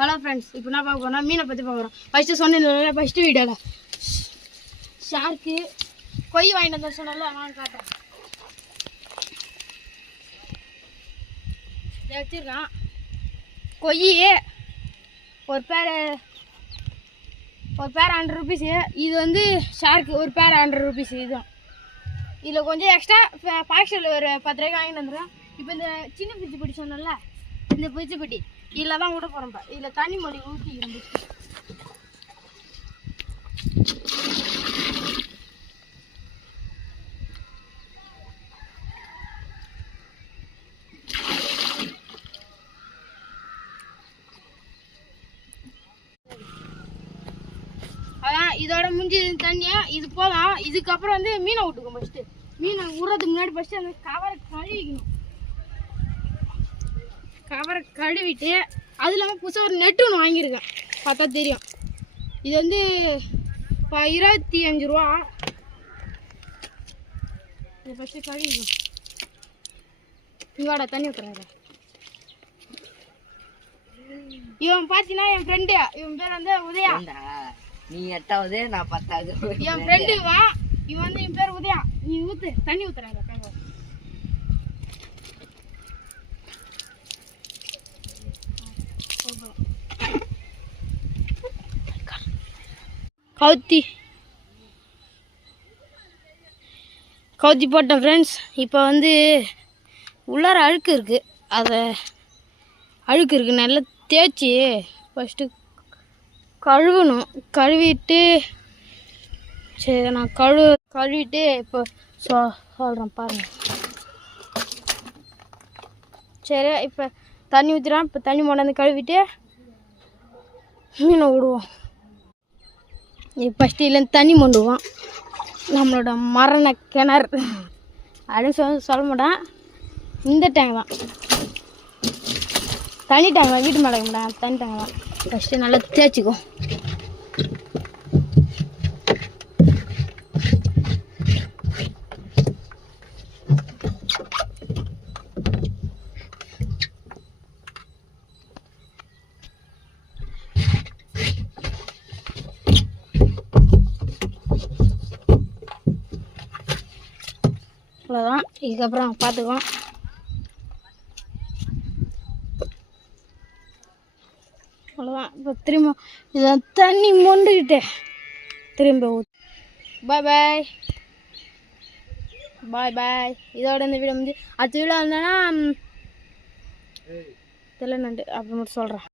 Hello friends, இப்போ என்ன பார்க்க போகிறோம்? மீனை பற்றி பார்க்குறோம். ஃபஸ்ட்டு சொன்னேன், ஃபஸ்ட்டு வீடியோவில் ஷார்க்கு கொய் வாங்கிட்டு வந்த சொன்னால நான் காட்டுறேன். இதை வச்சுருக்கான் கொய் ஒரு பேர் 100 ருபீஸு. இது வந்து ஷார்க்கு ஒரு பேர் 100 ருபீஸு. இதுதான் இதில் கொஞ்சம் எக்ஸ்ட்ரா பார்சல் ஒரு 10 ரூபாய்க்கு வாங்கிட்டு வந்துடுறேன். இப்போ இந்த சின்ன பிச்சு பெட்டி சொன்னல, இந்த பிச்சு பெட்டி இதில் தான் விட போகிறோம்ப்பா. இதில் தண்ணி மொழி ஊற்றி இருந்துச்சு. அதான் இதோட முடிஞ்சு தண்ணியை இது போதும். இதுக்கப்புறம் வந்து மீனை விட்டுக்கும். ஃபஸ்ட்டு மீனை விடுறதுக்கு முன்னாடி ஃபஸ்ட்டு அந்த கவரை கழுவிக்கணும். கவரை கழுவிட்டு அது இல்லாமல் புதுசாக ஒரு நெட்டு ஒன்று வாங்கியிருக்கேன், பார்த்தா தெரியும். இது வந்து 25 ரூபா. இது ஃபஸ்ட்டு கழுவிக்கணும். இங்கோட தண்ணி ஊற்றுறாங்க. இவன் பார்த்தீங்கன்னா என் ஃப்ரெண்டு, இவன் பேர் வந்து உதயா. நீ 8வது, நான் 10வது. என் ஃப்ரெண்டு இவன். இவன் வந்து என் பேர் உதயா. நீ ஊற்று, தண்ணி ஊற்றுறாங்க. கவுத்தி போட்டேன் ஃப்ரெண்ட்ஸ். இப்போ வந்து உள்ளார அழுக்கு இருக்குது. அதை அழுக்கு இருக்குது நல்லா தேய்ச்சி ஃபஸ்ட்டு கழுவணும். கழுவிட்டு சரி, நான் கழுவிட்டு இப்போ சொல்கிறேன் பாருங்கள். சரி, இப்போ தண்ணி ஊற்றுறான். இப்போ தண்ணி கொண்டாந்து கழுவிட்டு மீனை விடுவோம். ஃபஸ்ட்டு இல்லைன்னு தண்ணி மொண்டுவோம். நம்மளோட மரண கிணறு அப்படின்னு சொல்ல மாட்டேன். இந்த டேங்க் தான், தண்ணி டேங்க் தான். வீட்டு மேலே மாட்டேன், தண்ணி டேங்க் தான். ஃபஸ்ட்டு நல்லா தேய்ச்சிக்கும். அவ்வளோதான். இதுக்கப்புறம் பார்த்துக்குவோம். அவ்வளோதான். இப்போ திரும்ப இதை தண்ணி மொண்டுக்கிட்டு திரும்ப பாய் பாய் பாய் பாய். இதோட இந்த வீடியோ முடிஞ்சு அடுத்த வீடியோ வந்தோன்னா தெரியல நண்டு அப்படி மட்டும் சொல்கிறேன்.